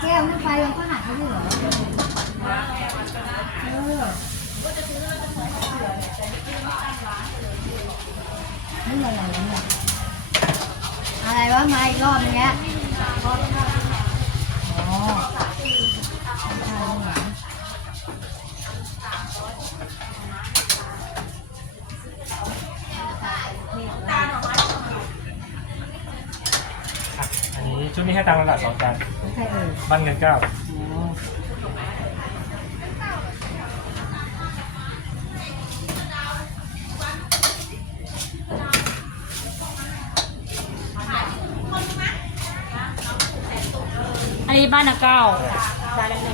แก้วไม่ไปยังก็หักไม่ใช่เหรอเออนี่อะไรวะเนี่ยอะไรวะมาอีกรอบเนี้ยอ๋อ นนี้ชุดนี้ให้ตามระดับสองจานไม่ใช่เออบ้านเงินเก้าอ๋ออันนี้บ้านนาเก้า จานละหนึ่ง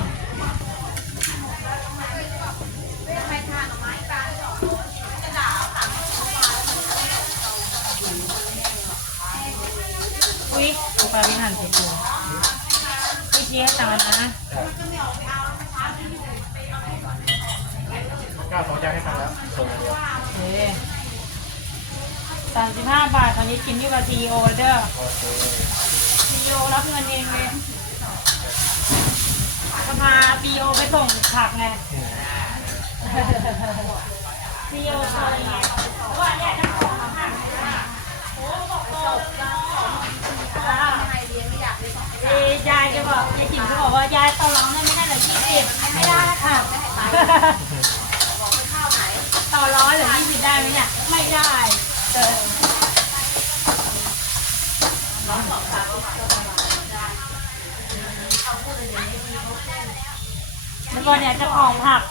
ปลาพิหันเสร็จเลยพี่เจี๊ยบสั่งแล้วนะเก้าสองจานให้ตามแล้วส่งอย่างเดียวโอเคสามสิบห้าบาทตอนนี้กินที่ว่าซีโอเด้อโอเคซีโอรับเงินเองเลยก็พาซีโอไปส่งผักไงซีโอซอยไงเพราะว่าเนี่ย ยายจะบอกยายจิ๋มจะบอกว่ายายต่อรองได้ไม่ได้เหรอยี่สิบไม่ได้ค่ะต่อร้อยเหรือยี่สิบได้ไหมเนี่ยไม่ได้เออแล้วก็เนี่ยจะของผัก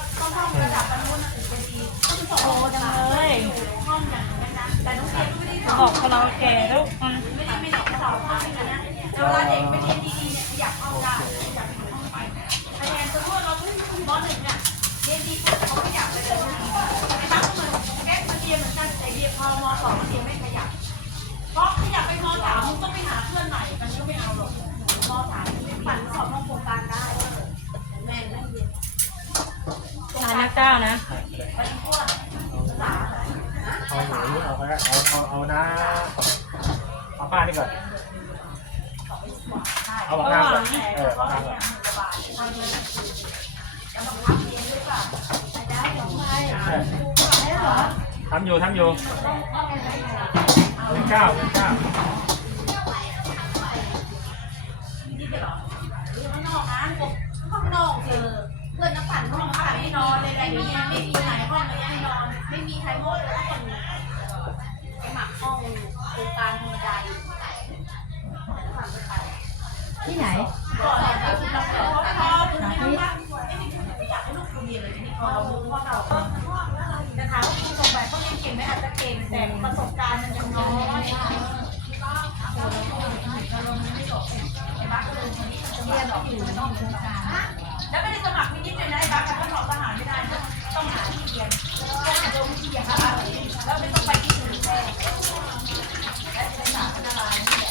โอ้จังเลย บอกกับเราแก่แล้วมันะเวลาเด็กไปเรียนดีๆเนี่ยอยากเข้าได้คะแนนตัวพวกเราที่มหนึ่งเนี่ยเรียนดีเขาไม่อยากไปเลยไอ้ตั้งเหมือนแก๊สมาเรียนเหมือนกันแต่เรียนพอมสองเรียนไม่ขยับเพราะขยับไปมสามมึงต้องไปหาเพื่อนใหม่มันก็ไม่เอาหรอกมสามปั่นสอบนอกโครงการได้แม่ไม่เรียนอ่านนักเก้านะ เอาหมูเอาไปเอาเอาเอาน้า เอาป้านี่ก่อนเอาบักน้ำก่อนเออบักน้ำก่อนใช่ทำอยู่ทำอยู่เงินเก้าเงินเก้าห้องนอกเจอเพื่อนนักปั่นห้องปั่นไม่นอนเลยไรไม่มีอะไรห้องเลยให้นอนไม่มีใครโม้เลยทุกคนไปหมักห้องโครงการธรรมดาอยู่ ที่ไหนก่อนเนี่ยเราเราพอคุณไม่รู้ว่ไม่อยากให้ลูกเรียนเลยทีนี้พอเรารู้ว่าเราจะถามว่าคุณส่งไปเขาเรียนเก่งไหมอาจจะเก่งแต่ประสบการณ์มันยังน้อยเรียนอยู่นอกโครงการ แล้วไม่ได้สมัครมินิเลยนะไอ้บ้ากับสอบทหารไม่ได้นะต้องหาที่เรียนต้องหาโรงที่เรียนนะคะแล้วไม่ต้องไปที่อื่นแทนและเป็นสาธารณะนี่แหละ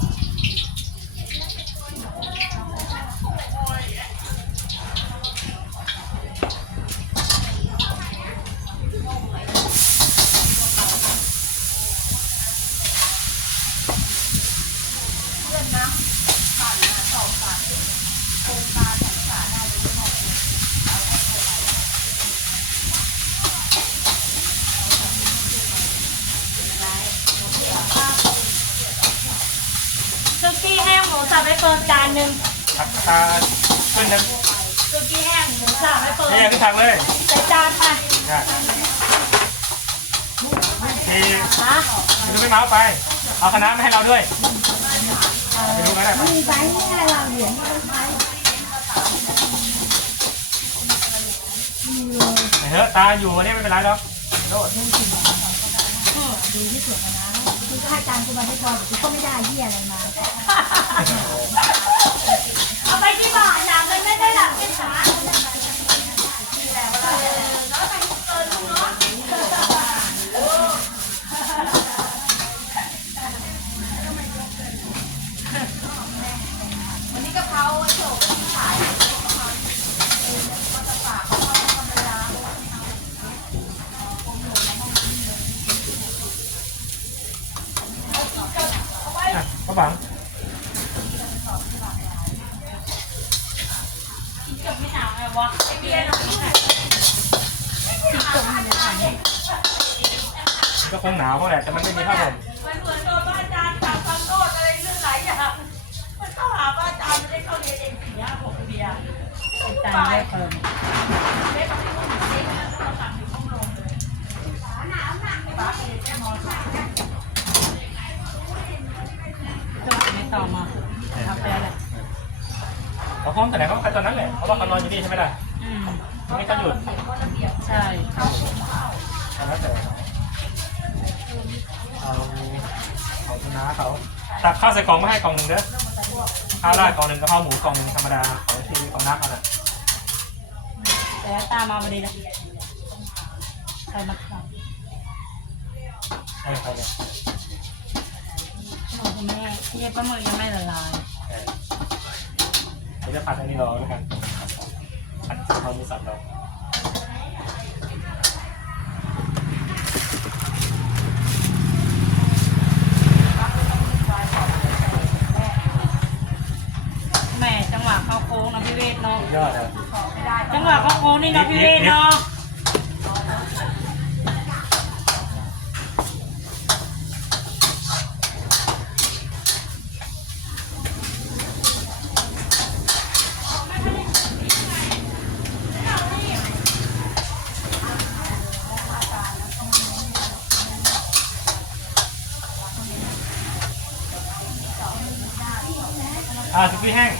ซุ ไปเฟิร์นจานหนึ่งตักตาขึ้นนะซุกี้แห้งหมูสับไปเฟิร์นนี่ขึ้นทางเลยใส่จานไปนะทีฮะไม่รู้ไม่เมาส์ไป เอาคณะมาให้เราด้วยไปดูกันได้ปะมีไซส์นี่ไงเราเหรียญไม่ต้องใช้ไหนเถอะตาอยู่วันนี้ไม่เป็นไรหรอกโลดดีที่สุดนะคือถ้าการกูมาไม่พอกูก็ไม่ได้เหี้ยอะไรมา เอาไปที่บ้านนังมันไม่ได้หลับเป็นสาวันนี้ ก็คงหนาวเพราะแหละแต่มันไม่มีผ้าห่มมันเหมือนโดนบ้านอาจารย์สั่งฟังโทษอะไรเรื่องหลายอย่างมันเข้าหาบ้านอาจารย์ไม่ได้เข้าเรียนเองสี่ห้าหกเบียร์จานได้เพิ่มเล็กที่ห้องเล็กนะต้องสั่งถึงห้องลงเลยหนาวหนักเลยบ้าเรียนแค่มอสามจะไม่ต่อมา เขาห้องแต่ไหนเขาไปตอนนั้นแหละเพราะว่าเขานอนอยู่นี่ใช่ไหมล่ะอืมไม่เขาหยุดใช่ตอนนั้นแต่เอาของคณะเขาตักข้าวใส่กล่องมาให้กล่องหนึ่งเด้อข้าวราดกล่องหนึ่งกะเพราหมูกล่องหนึ่งธรรมดาของที่ของนักเขาน่ะแต่ตามมาพอดีนะใส่มะขามให้ใครเนี่ยขนมคุณแม่ที่ปลาหมึกยังไม่ละลาย เออเดี๋ยวจะผัดอันนี้รอแล้วกันผัดกะเพราหมูสับเราแหม่จังหวะเข้าโค้งนะพี่เวทเนาะสุดยอดเลยจังหวะเข้าโค้งนี่นะพี่เวทเนาะ อ่าสุกี้แห้ง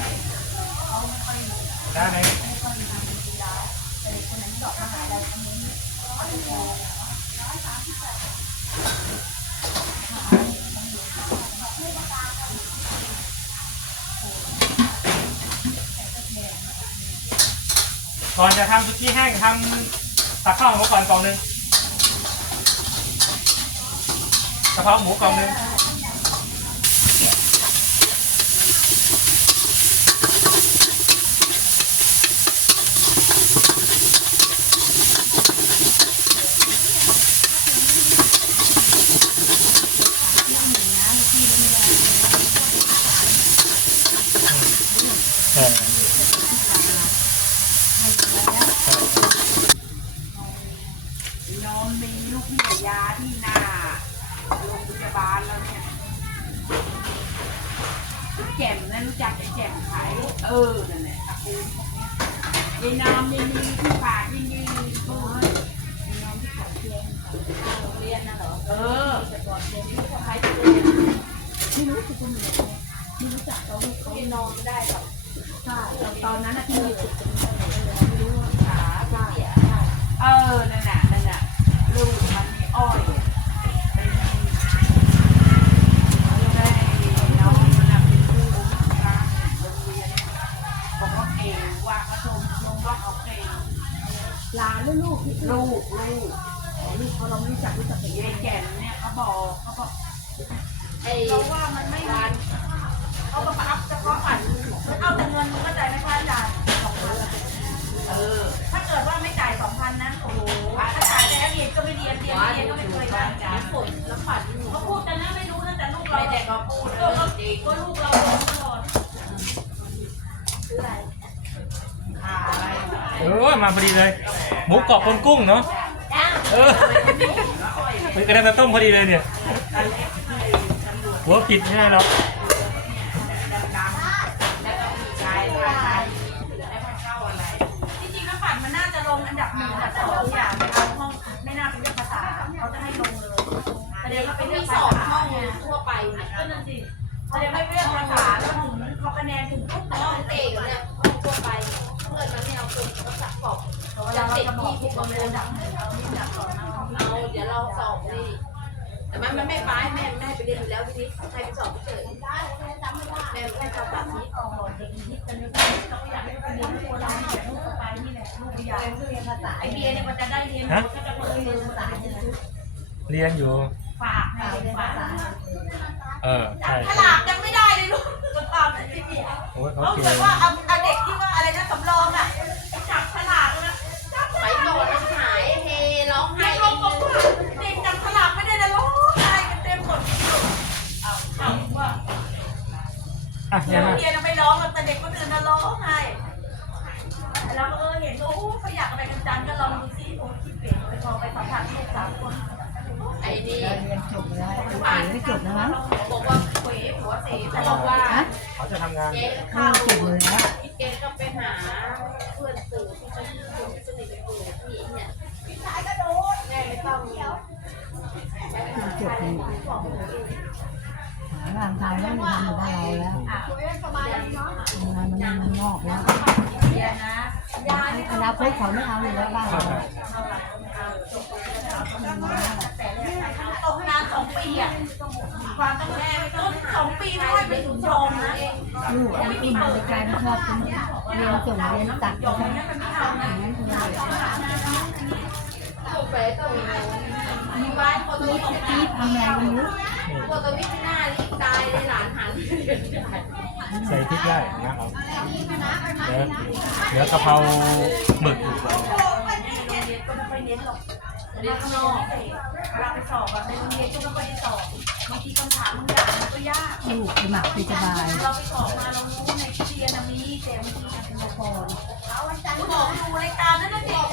ได้ไหมก่อนจะทำซุกี้แห้งทำตักข้าวหมูก่อนกล่องหนึ่งกะเพราหมูกล่องหนึ่ง เออ น้องมีลูกพี่ยาที่หน้าโรงพยาบาลแล้วเนี่ย แจ่มนะรู้จักไอ้แจ่มขาย เออ นั่นแหละตระกูลพวกเนี้ยยายนอมยายนีที่ฝากยายนีก็ยายนอมที่ขายเรียนโรงเรียนนะเหรอ เออแต่ก่อนเรียนที่เขาขายเรียนไม่รู้สึกคนไหนไม่รู้จักเขาเขายายนอมได้หรอกใช่ตอนนั้นน่ะที่มีจุดเป็นคนไหนเลยไม่รู้ว่าขาใช่เออ นั่นน่ะนั่นน่ะลูกมันมีอ้อยเป็นได้น้องมันน่ะเป็นผู้ปกครองโรงเรียนบอกว่าเก่งว่าเขาชมชมว่าเขาเก่ง หลานหรือลูกที่ ลูกลูก ลูกเขาเราไม่รู้จักรู้จักแต่ ยายแก่นเนี่ยเขาบอกเขาบอกไอ้ เพราะว่ามันไม่มีเอามาอัพเฉพาะอันมันเอาแต่เงินมันก็จ่ายไม่ค่าจ่ายสองพัน เออ ถ้าเกิดว่าไม่จ่ายสองพันนะโอ้โหถ้าจ่ายแล้วเรียนก็ไม่เรียนเรียนไม่เรียนก็ไม่เคยได้ จ่ายฝนแล้วฝัน เขาพูดกันนะไม่รู้นะแต่ลูกเรา ไม่แต่เขาพูด ก็ เรื่องจริง ก็ลูกเราโดนตลอดซื้ออะไร ขาย เออมาพอดีเลย หมูกรอบปนกุ้งเนาะจ้าเออมันกระเด็นมาต้มพอดีเลยเนี่ยหัวผิดไม่ได้หรอกดำๆแล้วก็มีชายชายแล้วมันเข้าอะไรจริงๆแล้วฝันมันน่าจะลงอันดับหนึ่งแต่สองอย่างไม่เอาห้องไม่น่าเป็นเรื่องภาษาเขาจะให้ลงเลยแต่เดี๋ยวเราไปเรื่องภาษาไงทั่วไปก็นั่นสิ แสดงว่เรื่องภาษาแล้วถึงเขาคะแนนถึงปุ๊บห้เนาะองเตะเนี่ยห้องทั่วไปเพื่อนมันไม่เอาคนก็สักบอกเวลาเราจะบอกพวกเราเป็นอันดับหนึ่งเราไม่อันดับสองนเอาเดี๋ยวเราสอบนี่แต่มันมันไม่ไปแม่แม่ไปเรียนอยู่แล้วทีนี้ใครไปสอบเฉยแม่แม่ชอบแบบนี้อ๋อเด็กนิดจะไม่ได้เราอยากให้เรียนตัวเราอยากลูกไปนี่แหละลูกอยากเรียนภาษาไอเบียเนี่ยมันจะได้เรียนก็จะเปิดเรียนภาษาเรียนอยู่ฝากเรียนภาษา เออใช่ฉใช่ลาดยังไม่ได้เลยลูกจะตามไอเบียโอ้ยเขาเอาเก่แต่งว่าเอาเอาเด็กที่ว่าอะไรนะสำรองอะจับฉลากนะจับฉไปลากก่อนแล้วหายเฮร้องไห้ให้ลงบอกว่าเด็กจับฉลากไม่ได้นะร้องไห้กันเต็มหมดเอาถามว่าอะเรียัยงนไงเรียนไม่ร้องแต่เด็กคนอื่นน่ะร้องไห้เราก็เออเห็นโอ้เขาอยากอะไรกันจังก็ลองดูซิโอ้คิดเปลี่ยนไปพอไปสัมผัสลูกสามคน ไอ้นี่เรียนจบแล้วเอ๋ไม่จบนะมั้ง บอกว่าเขวหัวเสียแต่บอกว่าฮะเขาจะทำงานเจ๊เข้าเข้าจบเลยแล้วพี่เกก็ไปหาเพื่อนสื่อที่เขาที่คนที่สนิทกับปู่พี่เนี่ยแม่ไม่ต้องจบเลยหางานทำแล้วไม่ทำอยู่บ้านเราแล้วทำงานมันมันงอกแล้วเรียนนะยายอนาคตเขาไม่เอาอยู่แล้วบ้านเรา ตกงานสองปีอะความตั้งแม่ต้นสองปีไม่ให้ไปถึงยอมนะลูกไม่มีมันใจไม่ชอบเรียนส่งเรียนตัดยอมนั้นมันไม่เอาอย่างนั้นคือถูกไปก็มีบ้านคนนี้ของที่ทำงานมันรู้พวกตัววิทย์หน้ารีบตายเลยหลานหันใส่พริกได้นะครับเดี๋ยวเดี๋ยวกะเพราหมึกอีกโรงเรียนก็ไม่ค่อย เน้นหรอกเรียนข้างนอกเวลาไปสอบแบบในโรงเรียนก็ไม่ค่อยได้สอบบางทีคำถามบางอย่างมันก็ยากลูกสมัครคือสบายเราไปสอบมาเรารู้ในที่เรียนนะมีแต่บางทีมันเป็นละครเอาอาจารย์บอกดูรายการนั้นนะเด็ก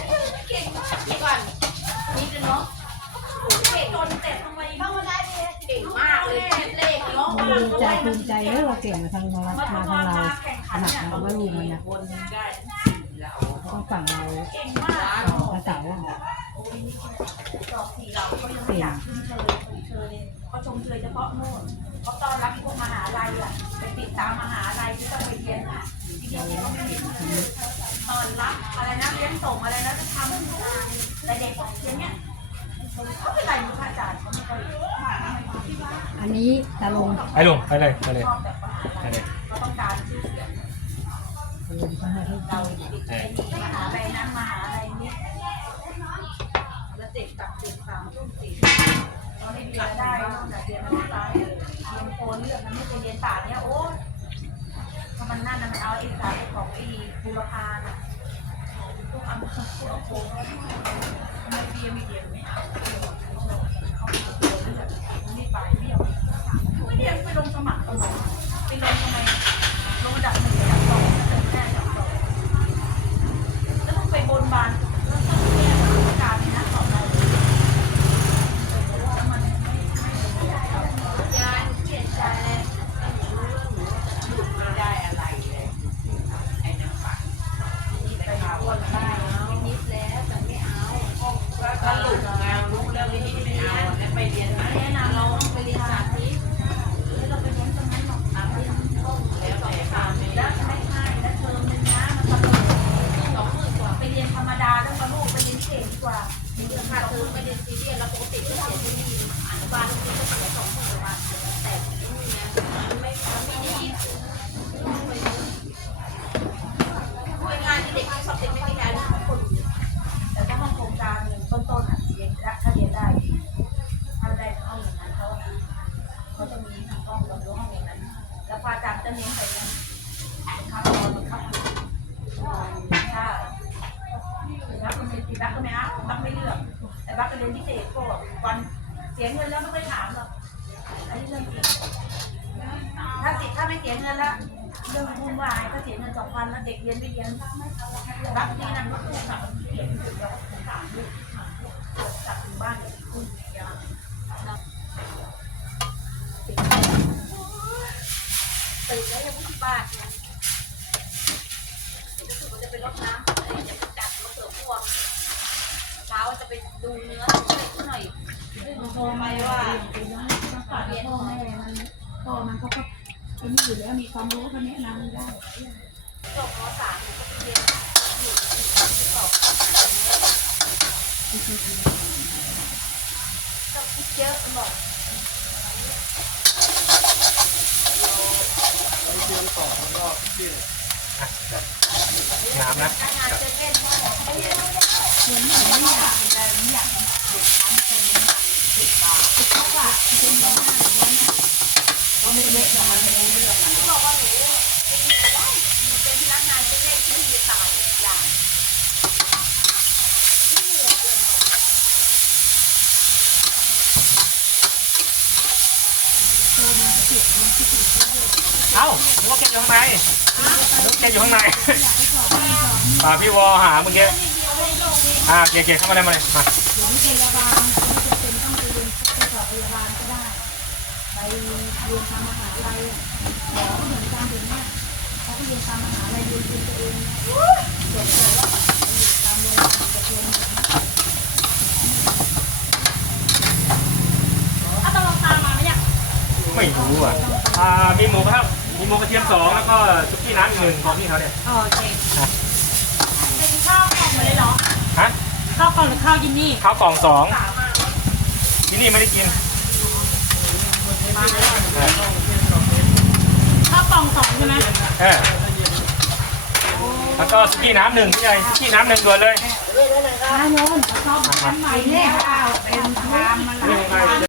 เก่งมากก่อนนี่เนาะเก่งจนแต่ทำไมเข้ามาได้เก่งมากเลยคิดเลขเนาะภูมิใจภูมิใจแล้วเราเก่งมาทางเรามามาทำทางงานเรามาแข่งขขันนาดเนี่ยเราว่าลูกมันนะคนได้เราต้องฝั่งเราเก่งมากภาษาว่า สอบสี่เราก็ยังไม่อยากขึ้นเชยเชยเขาชมเชยเฉพาะโน่นเขาต้อนรับพวกมหาลัยอะไปติดตามมหาลัยที่ต้องไปเรียนอะที่เดียวเขาไม่เห็นตอนรับอะไรนะเลี้ยงส่งอะไรนะจะทำทุกอย่างแต่เด็กบอกเรียนเนี้ยเขาเป็นไรมีพระอาจารย์เขาไม่ค่อยอันนี้ตาลงไปลุงไปเลยไปเลยชอบแบบมหาไปลัยเลยเราต้องการชื่อเสียงลงเขาให้ให้เราติดไอ้นี่มหาลัยนั้น ไม่เสียเงินแล้วเรื่องวุ่นวายก็เสียเงินสองพันแล้วเด็กเรียนไม่เรียนบักนี่นั่นก็คือขับเขียนถึงแล้วก็ถามลูกกลับถึงบ้านเลยคุณยาตื่นแล้วยังไม่ที่บ้านเนี่ยรู้สึกว่าจะไปรดน้ำอะไรจะจัดมะเขือพวงเช้าจะไปดูเนื้อดูอะไรหน่อยโทรไปว่าต้องฝากพ่อแม่มันพ่อมันเขาก็ ไอ้นี่อยู่แล้วมีความรู้เขาแนะนำได้จบมสามหนูก็ไปเรียนอยู่ที่สอบต้องคิดเยอะบอกน้ำนะการงานเซเว่นก็ไม่เรียนเหมือนหนูไม่อยากเป็นอะไรไม่อยากเด็กทำคนนี้สิบบาทเขาว่าเป็นบ้านนั้นน่ะ เขาไม่เล็กหรอกมันเป็นเรื่องอะหนูเนาะบอกว่าหนูไม่ได้เป็นพนักงานเซเว่นไม่มีตายอย่างเอ้านึกแกอยู่ข้างในนึกว่าแกอยู่ข้างในป่าพี่วอหาเมื่อกี้อ่าเกียร์เกียร์เข้ามาเลยมาเลยมา เรียนตามมหาลัยหมอก็เหมือนกันเดี๋ยวนี้เขาก็เรียนตามมหาลัยเรียนเรียนตัวเองจบเลยแล้วไปอยู่ตามโรงพยาบาลจะเรียนอย่างนี้เอาตลอดตามมาไหมเนี่ยไม่รู้อะอ่ามีหมูกระทะมีหมูกระเทียมสองแล้วก็ซุกี้น้ำอีกหนึ่งของพี่เขาเนี่ยโอเคเป็นข้าวกล่องมาเลยเหรอฮะข้าวกล่องหรือข้าวยินนี่ข้าวกล่องสองสามมาที่นี่ไม่ได้กินเออ ข้าวกล่องสองใช่ไหมเออแล้วก็ซุกี้น้ำหนึ่งพี่ใหญ่ซุกี้น้ำหนึ่งด่วนเลยอาโยนเขาชอบมามาใหม่แน่เอาเป็นทามมาหลายนี่ไง